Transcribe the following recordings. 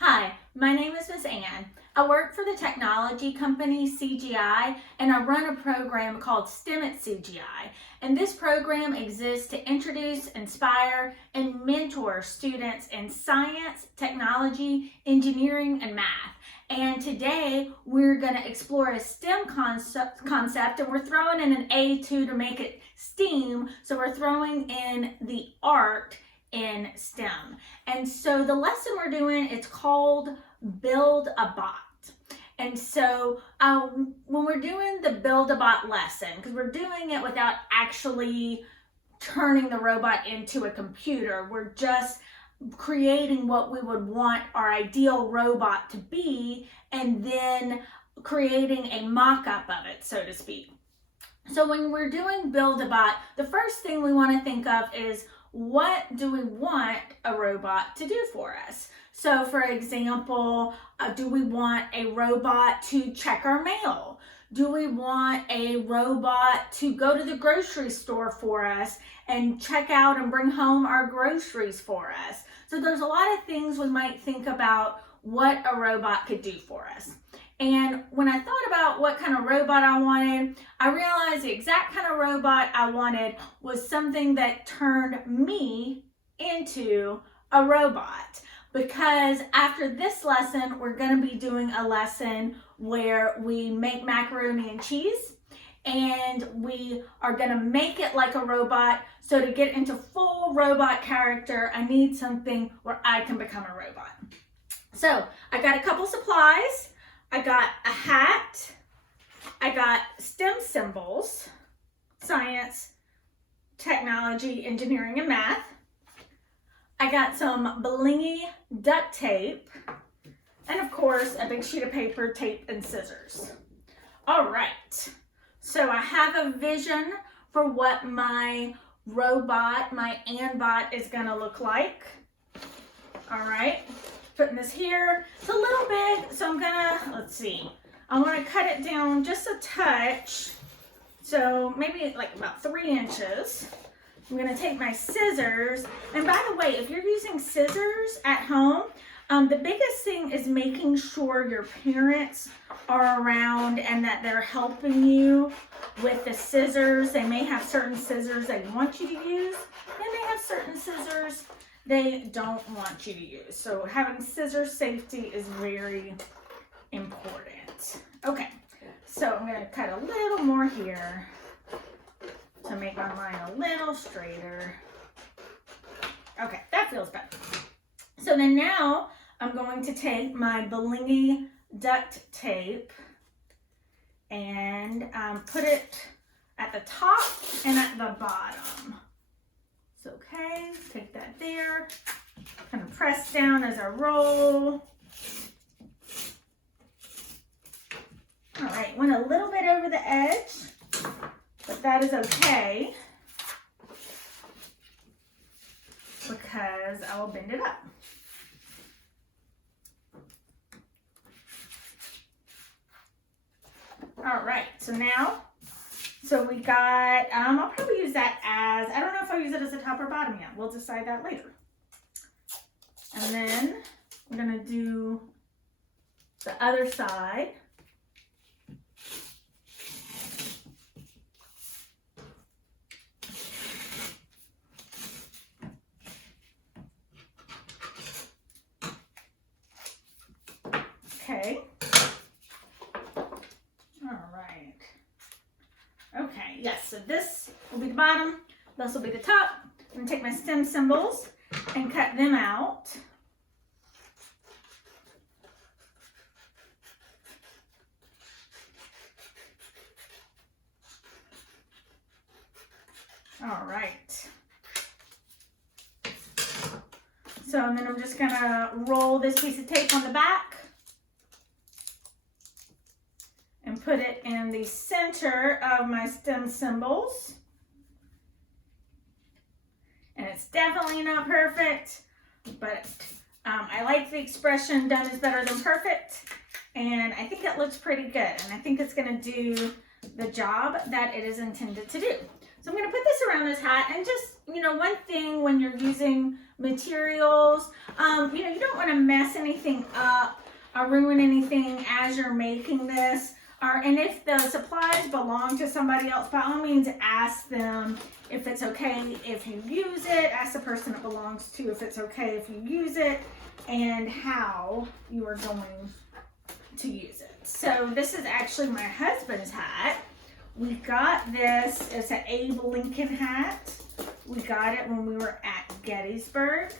Hi, my name is Miss Ann. I work for the technology company CGI, and I run a program called STEM at CGI. And this program exists to introduce, inspire, and mentor students in science, technology, engineering, and math. And today we're going to explore a STEM concept, and we're throwing in an A2 to make it STEAM. So we're throwing in the art in STEM. And so the lesson we're doing, it's called Build a Bot. And so when we're doing the Build a Bot lesson, because we're doing it without actually turning the robot into a computer, we're just creating what we would want our ideal robot to be and then creating a mock-up of it, so to speak. So when we're doing Build a Bot, the first thing we want to think of is, what do we want a robot to do for us? So for example, do we want a robot to check our mail? Do we want a robot to go to the grocery store for us and check out and bring home our groceries for us? So there's a lot of things we might think about what a robot could do for us. And when I thought about what kind of robot I wanted, I realized the exact kind of robot I wanted was something that turned me into a robot. Because after this lesson, we're going to be doing a lesson where we make macaroni and cheese, and we are going to make it like a robot. So to get into full robot character, I need something where I can become a robot. So I got a couple supplies. I got a hat, I got STEM symbols, science, technology, engineering, and math. I got some blingy duct tape, and of course, a big sheet of paper, tape, and scissors. All right, so I have a vision for what my robot, my Anbot, is gonna look like. All right. Putting this here. It's a little big, so I'm gonna, let's see. I wanna cut it down just a touch. So maybe like about 3 inches. I'm gonna take my scissors. And by the way, if you're using scissors at home, the biggest thing is making sure your parents are around and that they're helping you with the scissors. They may have certain scissors they want you to use, and they have certain scissors they don't want you to use. So having scissor safety is very important. Okay, so I'm gonna cut a little more here to make my line a little straighter. Okay, that feels better. So then now I'm going to take my blingy duct tape and put it at the top and at the bottom. Okay, take that there, kind of press down as I roll. All right, went a little bit over the edge, but that is okay because I will bend it up. All right, so now, we got, I'll probably use that as, I don't know if I'll use it as a top or bottom yet. We'll decide that later. And then I'm gonna do the other side. Okay. Okay, yes, so this will be the bottom, this will be the top. I'm gonna take my STEM symbols and cut them out. All right. So and then I'm just gonna roll this piece of tape on the back and put it in the center of my STEM symbols. And it's definitely not perfect, but I like the expression done is better than perfect. And I think it looks pretty good. And I think it's gonna do the job that it is intended to do. So I'm going to put this around this hat, and just, one thing when you're using materials, you don't want to mess anything up or ruin anything as you're making this. And if the supplies belong to somebody else, by all means ask them if it's okay if you use it. Ask the person it belongs to if it's okay if you use it, and how you are going to use it. So this is actually my husband's hat. We got this, it's an Abe Lincoln hat. We got it when we were at Gettysburg.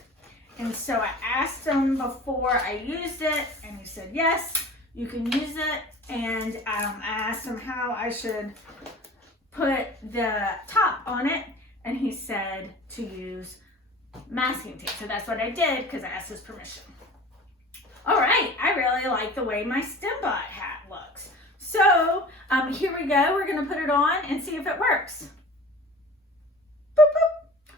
And so I asked him before I used it, and he said, yes, you can use it. And I asked him how I should put the top on it, and he said to use masking tape. So that's what I did, because I asked his permission. All right, I really like the way my STEMBot hat looks. So here we go. We're going to put it on and see if it works. Boop, boop.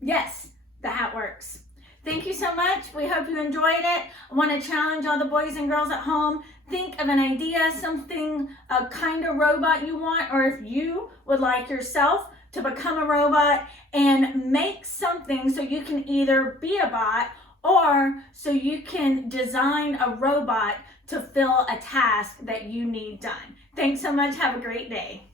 Yes, the hat works. Thank you so much. We hope you enjoyed it. I want to challenge all the boys and girls at home. Think of an idea, something, a kind of robot you want, or if you would like yourself to become a robot, and make something so you can either be a bot or so you can design a robot to fill a task that you need done. Thanks so much. Have a great day.